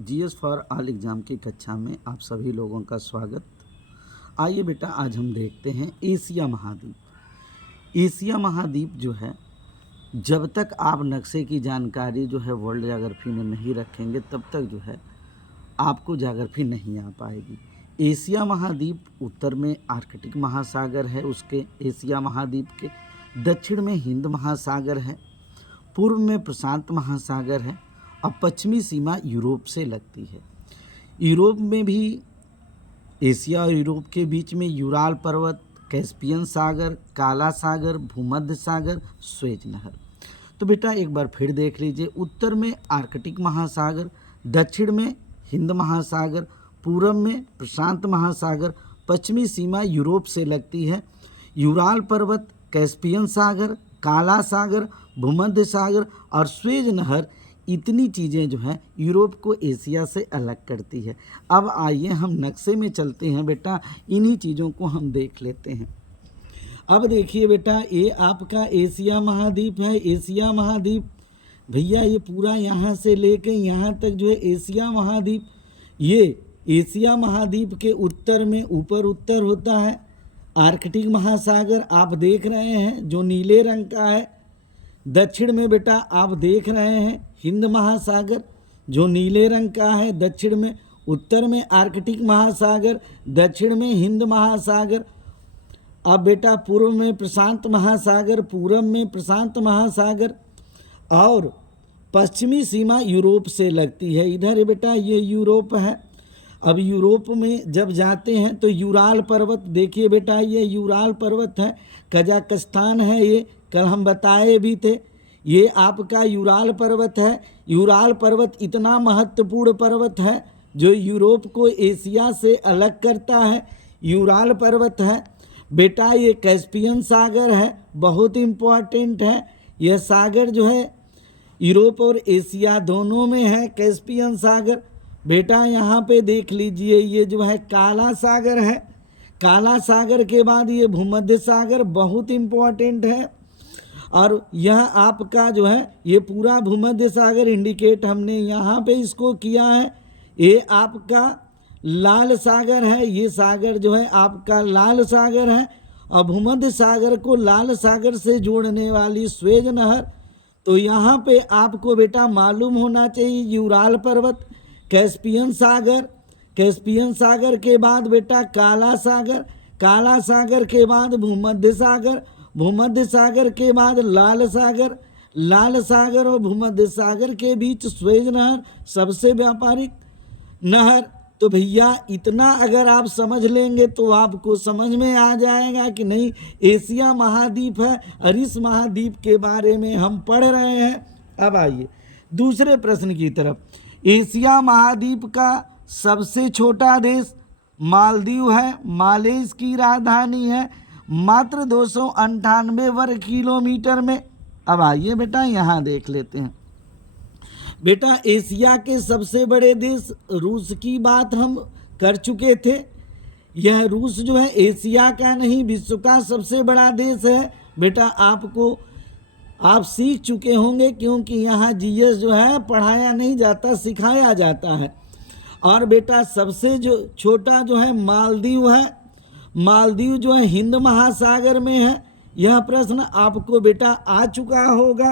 GS for all exam की कक्षा में आप सभी लोगों का स्वागत। आइए बेटा, आज हम देखते हैं एशिया महाद्वीप। एशिया महाद्वीप जो है, जब तक आप नक्शे की जानकारी जो है वर्ल्ड ज्योग्राफी में नहीं रखेंगे तब तक जो है आपको ज्योग्राफी नहीं आ पाएगी। एशिया महाद्वीप उत्तर में आर्कटिक महासागर है, उसके एशिया महाद्वीप के दक्षिण में हिंद महासागर है, पूर्व में प्रशांत महासागर है और पश्चिमी सीमा यूरोप से लगती है। यूरोप में भी एशिया और यूरोप के बीच में यूराल पर्वत, कैस्पियन सागर, काला सागर, भूमध्य सागर, स्वेज नहर। तो बेटा एक बार फिर देख लीजिए, उत्तर में आर्कटिक महासागर, दक्षिण में हिंद महासागर, पूर्व में प्रशांत महासागर, पश्चिमी सीमा यूरोप से लगती है। यूराल पर्वत, कैस्पियन सागर, काला सागर, भूमध्य सागर और स्वेज नहर, इतनी चीज़ें जो हैं यूरोप को एशिया से अलग करती है। अब आइए हम नक्शे में चलते हैं बेटा, इन्हीं चीज़ों को हम देख लेते हैं। अब देखिए बेटा, ये आपका एशिया महाद्वीप है। एशिया महाद्वीप भैया ये पूरा यहाँ से लेके यहाँ तक जो है एशिया महाद्वीप, ये एशिया महाद्वीप के उत्तर में ऊपर उत्तर होता है आर्कटिक महासागर, आप देख रहे हैं जो नीले रंग का है। दक्षिण में बेटा आप देख रहे हैं हिंद महासागर जो नीले रंग का है दक्षिण में। उत्तर में आर्कटिक महासागर, दक्षिण में हिंद महासागर। अब बेटा पूर्व में प्रशांत महासागर, पूर्व में प्रशांत महासागर और पश्चिमी सीमा यूरोप से लगती है। इधर बेटा ये यूरोप है। अब यूरोप में जब जाते हैं तो यूराल पर्वत, देखिए बेटा ये यूराल पर्वत है, कजाकिस्तान है, ये कल हम बताए भी थे। ये आपका यूराल पर्वत है। यूराल पर्वत इतना महत्वपूर्ण पर्वत है जो यूरोप को एशिया से अलग करता है। यूराल पर्वत है बेटा। ये कैस्पियन सागर है, बहुत इम्पोर्टेंट है। यह सागर जो है यूरोप और एशिया दोनों में है, कैस्पियन सागर। बेटा यहाँ पे देख लीजिए, ये जो है काला सागर है। काला सागर के बाद ये भूमध्य सागर, बहुत इम्पोर्टेंट है। और यह आपका जो है ये पूरा भूमध्य सागर इंडिकेट हमने यहाँ पे इसको किया है। ये आपका लाल सागर है, ये सागर जो है आपका लाल सागर है। और भूमध्य सागर को लाल सागर से जोड़ने वाली स्वेज नहर, तो यहाँ पे आपको बेटा मालूम होना चाहिए यूराल पर्वत, कैस्पियन सागर, कैस्पियन सागर के बाद बेटा काला सागर, काला सागर के बाद भूमध्य सागर, भूमध्य सागर के बाद लाल सागर, लाल सागर और भूमध्य सागर के बीच स्वेज नहर, सबसे व्यापारिक नहर। तो भैया इतना अगर आप समझ लेंगे तो आपको समझ में आ जाएगा कि नहीं एशिया महाद्वीप है और इस महाद्वीप के बारे में हम पढ़ रहे हैं। अब आइए दूसरे प्रश्न की तरफ। एशिया महाद्वीप का सबसे छोटा देश मालदीव है। माले इसकी राजधानी है, मात्र 298 वर्ग किलोमीटर में। अब आइए बेटा यहाँ देख लेते हैं। बेटा एशिया के सबसे बड़े देश रूस की बात हम कर चुके थे। यह रूस जो है एशिया का नहीं विश्व का सबसे बड़ा देश है। बेटा आपको आप सीख चुके होंगे क्योंकि यहाँ जीएस जो है पढ़ाया नहीं जाता, सिखाया जाता है। और बेटा सबसे जो छोटा जो है मालदीव है। मालदीव जो है हिंद महासागर में है। यह प्रश्न आपको बेटा आ चुका होगा।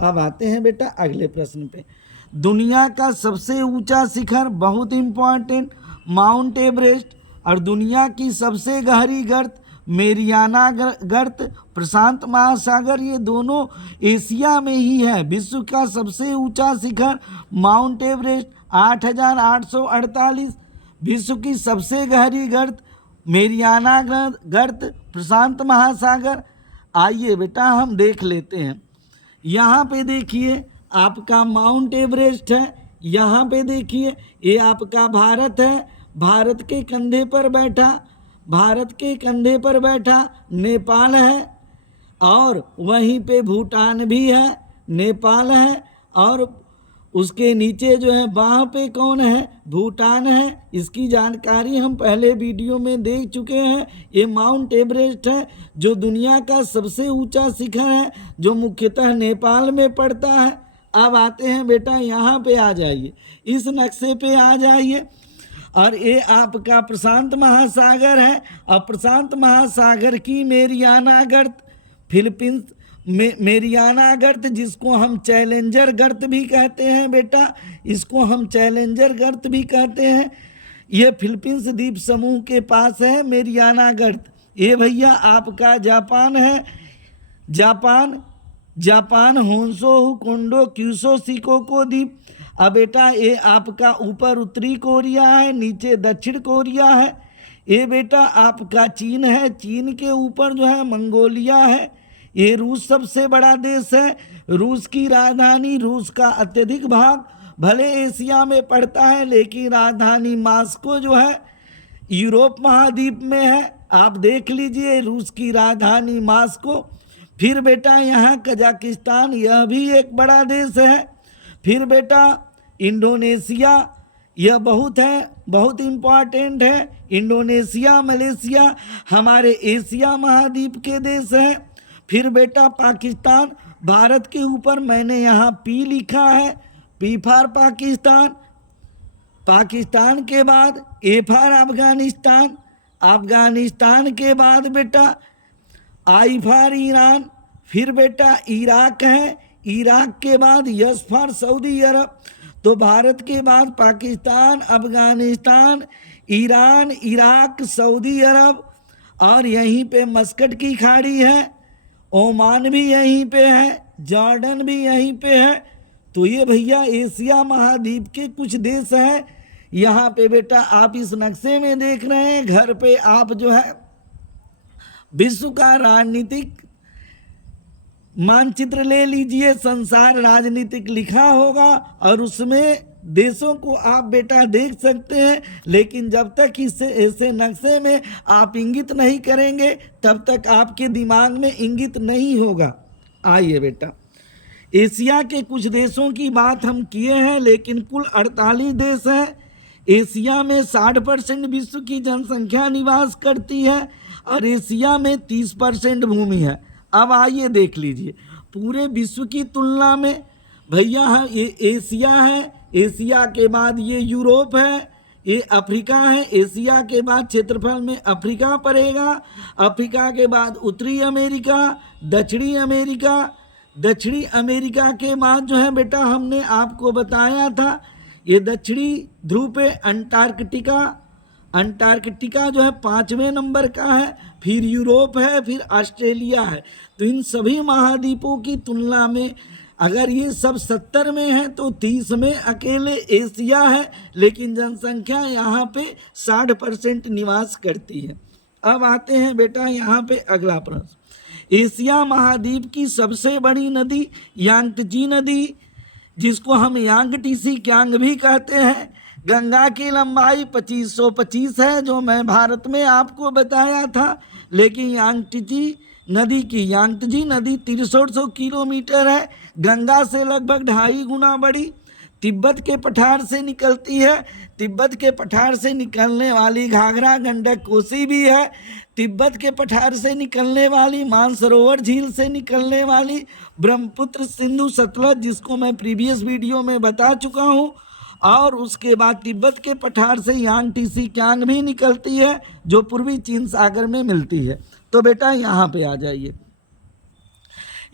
अब आते हैं बेटा अगले प्रश्न पे। दुनिया का सबसे ऊंचा शिखर, बहुत इम्पोर्टेंट, माउंट एवरेस्ट। और दुनिया की सबसे गहरी गर्त मेरियाना गर्त, प्रशांत महासागर, ये दोनों एशिया में ही है। विश्व का सबसे ऊंचा शिखर माउंट एवरेस्ट 8,848। विश्व की सबसे गहरी गर्त मेरियाना गर्त, प्रशांत महासागर। आइए बेटा हम देख लेते हैं। यहाँ पे देखिए आपका माउंट एवरेस्ट है। यहाँ पे देखिए ये आपका भारत है। भारत के कंधे पर बैठा, भारत के कंधे पर बैठा नेपाल है। और वहीं पे भूटान भी है, नेपाल है। और उसके नीचे जो है वहाँ पे कौन है, भूटान है। इसकी जानकारी हम पहले वीडियो में देख चुके हैं। ये माउंट एवरेस्ट है जो दुनिया का सबसे ऊंचा शिखर है, जो मुख्यतः नेपाल में पड़ता है। अब आते हैं बेटा यहाँ पे आ जाइए, इस नक्शे पे आ जाइए। और ये आपका प्रशांत महासागर है, और प्रशांत महासागर की मेरियाना गर्त, फिलीपींस मेरियाना गर्त, जिसको हम चैलेंजर गर्त भी कहते हैं बेटा, इसको हम चैलेंजर गर्त भी कहते हैं। ये फिलीपींस द्वीप समूह के पास है मेरियाना गर्त। ये भैया आपका जापान है, जापान होन्सो कोंडो क्यूशो शिकोको द्वीप। अब बेटा ये आपका ऊपर उत्तरी कोरिया है, नीचे दक्षिण कोरिया है। ये बेटा आपका चीन है, चीन के ऊपर जो है मंगोलिया है। ये रूस सबसे बड़ा देश है, रूस की राजधानी, रूस का अत्यधिक भाग भले एशिया में पड़ता है लेकिन राजधानी मॉस्को जो है यूरोप महाद्वीप में है। आप देख लीजिए रूस की राजधानी मॉस्को। फिर बेटा यहाँ कजाकिस्तान, यह भी एक बड़ा देश है। फिर बेटा इंडोनेशिया, यह बहुत इम्पॉर्टेंट है। इंडोनेशिया मलेशिया हमारे एशिया महाद्वीप के देश हैं। फिर बेटा पाकिस्तान, भारत के ऊपर मैंने यहाँ पी लिखा है, पी फॉर पाकिस्तान। पाकिस्तान के बाद ए फॉर अफगानिस्तान, अफगानिस्तान के बाद बेटा आई फॉर ईरान। फिर बेटा इराक है, इराक के बाद यस फॉर सऊदी अरब। तो भारत के बाद Pakistan, Afghanistan, Iran, Iraq, Saudi Arab, और यहीं पे मस्कट की खाड़ी है, ओमान भी यहीं पे है, जॉर्डन भी यहीं पे है। तो ये भैया एशिया महाद्वीप के कुछ देश हैं। यहाँ पे बेटा आप इस नक्शे में देख रहे हैं, घर पे आप जो है विश्व का राजनीतिक मानचित्र ले लीजिए, संसार राजनीतिक लिखा होगा और उसमें देशों को आप बेटा देख सकते हैं। लेकिन जब तक इसे ऐसे नक्शे में आप इंगित नहीं करेंगे तब तक आपके दिमाग में इंगित नहीं होगा। आइए बेटा, एशिया के कुछ देशों की बात हम किए हैं, लेकिन कुल 48 देश हैं। एशिया में 60% विश्व की जनसंख्या निवास करती है और एशिया में 30% भूमि है। अब आइए देख लीजिए पूरे विश्व की तुलना में भैया ये एशिया है, एशिया के बाद ये यूरोप है, ये अफ्रीका है, एशिया के बाद क्षेत्रफल में अफ्रीका पड़ेगा, अफ्रीका के बाद उत्तरी अमेरिका, दक्षिणी अमेरिका, दक्षिणी अमेरिका के बाद जो है बेटा हमने आपको बताया था ये दक्षिणी ध्रुव पे अंटार्कटिका, अंटार्कटिका जो है 5वें नंबर का है। फिर यूरोप है, फिर ऑस्ट्रेलिया है। तो इन सभी महाद्वीपों की तुलना में अगर ये सब 70 में है तो 30 में अकेले एशिया है, लेकिन जनसंख्या यहाँ पे 60% निवास करती है। अब आते हैं बेटा यहाँ पे अगला प्रश्न। एशिया महाद्वीप की सबसे बड़ी नदी यांगत्जी नदी, जिसको हम यांगटीसी क्यांग भी कहते हैं, गंगा की लंबाई 2525 है, जो मैं भारत में आपको बताया था। लेकिन यांगटीसी नदी 6300 किलोमीटर है, गंगा से लगभग 2.5 गुना बड़ी। तिब्बत के पठार से निकलती है, तिब्बत के पठार से निकलने वाली घाघरा गंडक कोसी भी है, तिब्बत के पठार से निकलने वाली मानसरोवर झील से निकलने वाली ब्रह्मपुत्र सिंधु सतलज, जिसको मैं प्रीवियस वीडियो में बता चुका हूँ, और उसके बाद तिब्बत के पठार से यांगटीसी क्यांग भी निकलती है जो पूर्वी चीन सागर में मिलती है। तो बेटा यहाँ पे आ जाइए,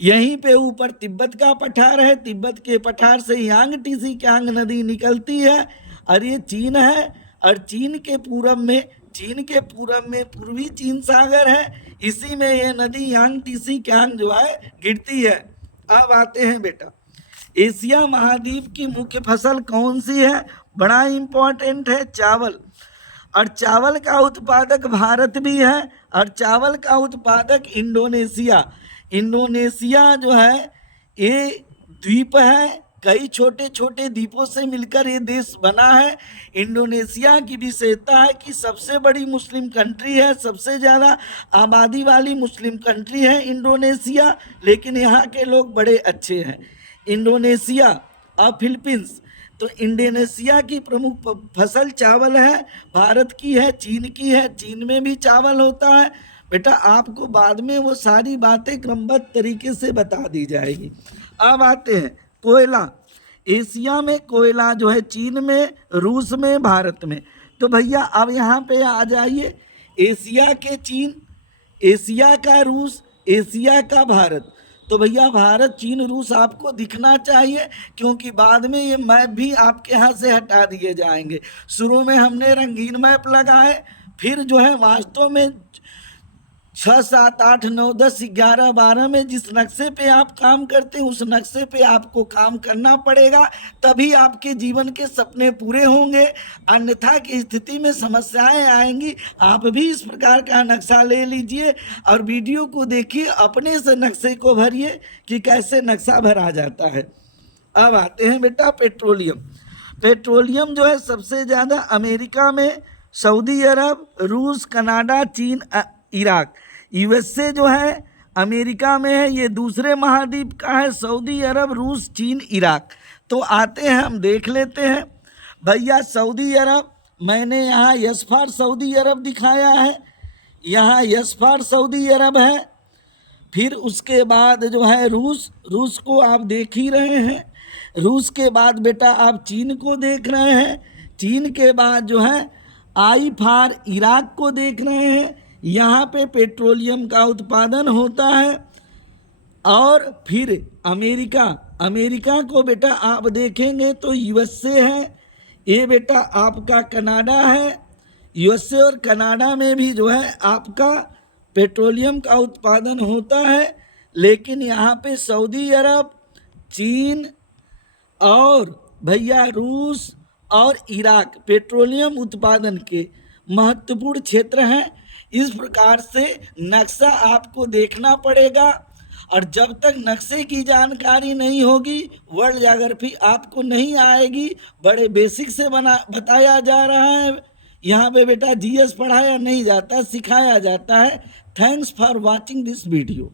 यहीं पे ऊपर तिब्बत का पठार है, तिब्बत के पठार से यांगटीसी क्यांग नदी निकलती है और ये चीन है, और चीन के पूरब में पूर्वी चीन सागर है, इसी में ये नदी यांगटीसी क्यांग जो है गिरती है। अब आते हैं बेटा, एशिया महाद्वीप की मुख्य फसल कौन सी है? बड़ा इम्पोर्टेंट है, चावल। और चावल का उत्पादक भारत भी है, और चावल का उत्पादक इंडोनेशिया। इंडोनेशिया जो है ये द्वीप है, कई छोटे छोटे द्वीपों से मिलकर ये देश बना है। इंडोनेशिया की विशेषता है कि सबसे बड़ी मुस्लिम कंट्री है, सबसे ज़्यादा आबादी वाली मुस्लिम कंट्री है इंडोनेशिया, लेकिन यहाँ के लोग बड़े अच्छे हैं। इंडोनेशिया और फिलीपींस, तो इंडोनेशिया की प्रमुख फसल चावल है, भारत की है, चीन की है, चीन में भी चावल होता है। बेटा आपको बाद में वो सारी बातें क्रमबद्ध तरीके से बता दी जाएगी। अब आते हैं कोयला, एशिया में कोयला जो है चीन में, रूस में, भारत में। तो भैया अब यहाँ पे आ जाइए, एशिया के चीन, एशिया का रूस, एशिया का भारत। तो भैया भारत, चीन, रूस आपको दिखना चाहिए, क्योंकि बाद में ये मैप भी आपके यहाँ से हटा दिए जाएंगे। शुरू में हमने रंगीन मैप लगाए, फिर जो है वास्तव में 6, 7, 8, 9, 10, 11, 12 में जिस नक्शे पे आप काम करते हैं उस नक्शे पे आपको काम करना पड़ेगा, तभी आपके जीवन के सपने पूरे होंगे। अन्यथा की स्थिति में समस्याएं आएंगी। आप भी इस प्रकार का नक्शा ले लीजिए और वीडियो को देखिए, अपने से नक्शे को भरिए कि कैसे नक्शा भरा जाता है। अब आते हैं बेटा पेट्रोलियम। पेट्रोलियम जो है सबसे ज़्यादा अमेरिका में, सऊदी अरब, रूस, कनाडा, चीन, इराक। यूएसए जो है अमेरिका में है, ये दूसरे महाद्वीप का है, सऊदी अरब, रूस, चीन, इराक। तो आते हैं, हम देख लेते हैं भैया। सऊदी अरब, मैंने यहाँ यस फॉर सऊदी अरब दिखाया है, यहाँ यस फॉर सऊदी अरब है। फिर उसके बाद जो है रूस, रूस को आप देख ही रहे हैं। रूस के बाद बेटा आप चीन को देख रहे हैं। चीन के बाद जो है आई फॉर इराक को देख रहे हैं। यहाँ पे पेट्रोलियम का उत्पादन होता है। और फिर अमेरिका, अमेरिका को बेटा आप देखेंगे तो यूएसए है, ये बेटा आपका कनाडा है। यूएसए और कनाडा में भी जो है आपका पेट्रोलियम का उत्पादन होता है, लेकिन यहाँ पे सऊदी अरब, चीन और भैया रूस और इराक पेट्रोलियम उत्पादन के महत्वपूर्ण क्षेत्र हैं। इस प्रकार से नक्शा आपको देखना पड़ेगा, और जब तक नक्शे की जानकारी नहीं होगी वर्ल्ड ज्योग्राफी आपको नहीं आएगी। बड़े बेसिक से बताया जा रहा है, यहाँ पे बेटा जीएस पढ़ाया नहीं जाता, सिखाया जाता है। Thanks for watching this video.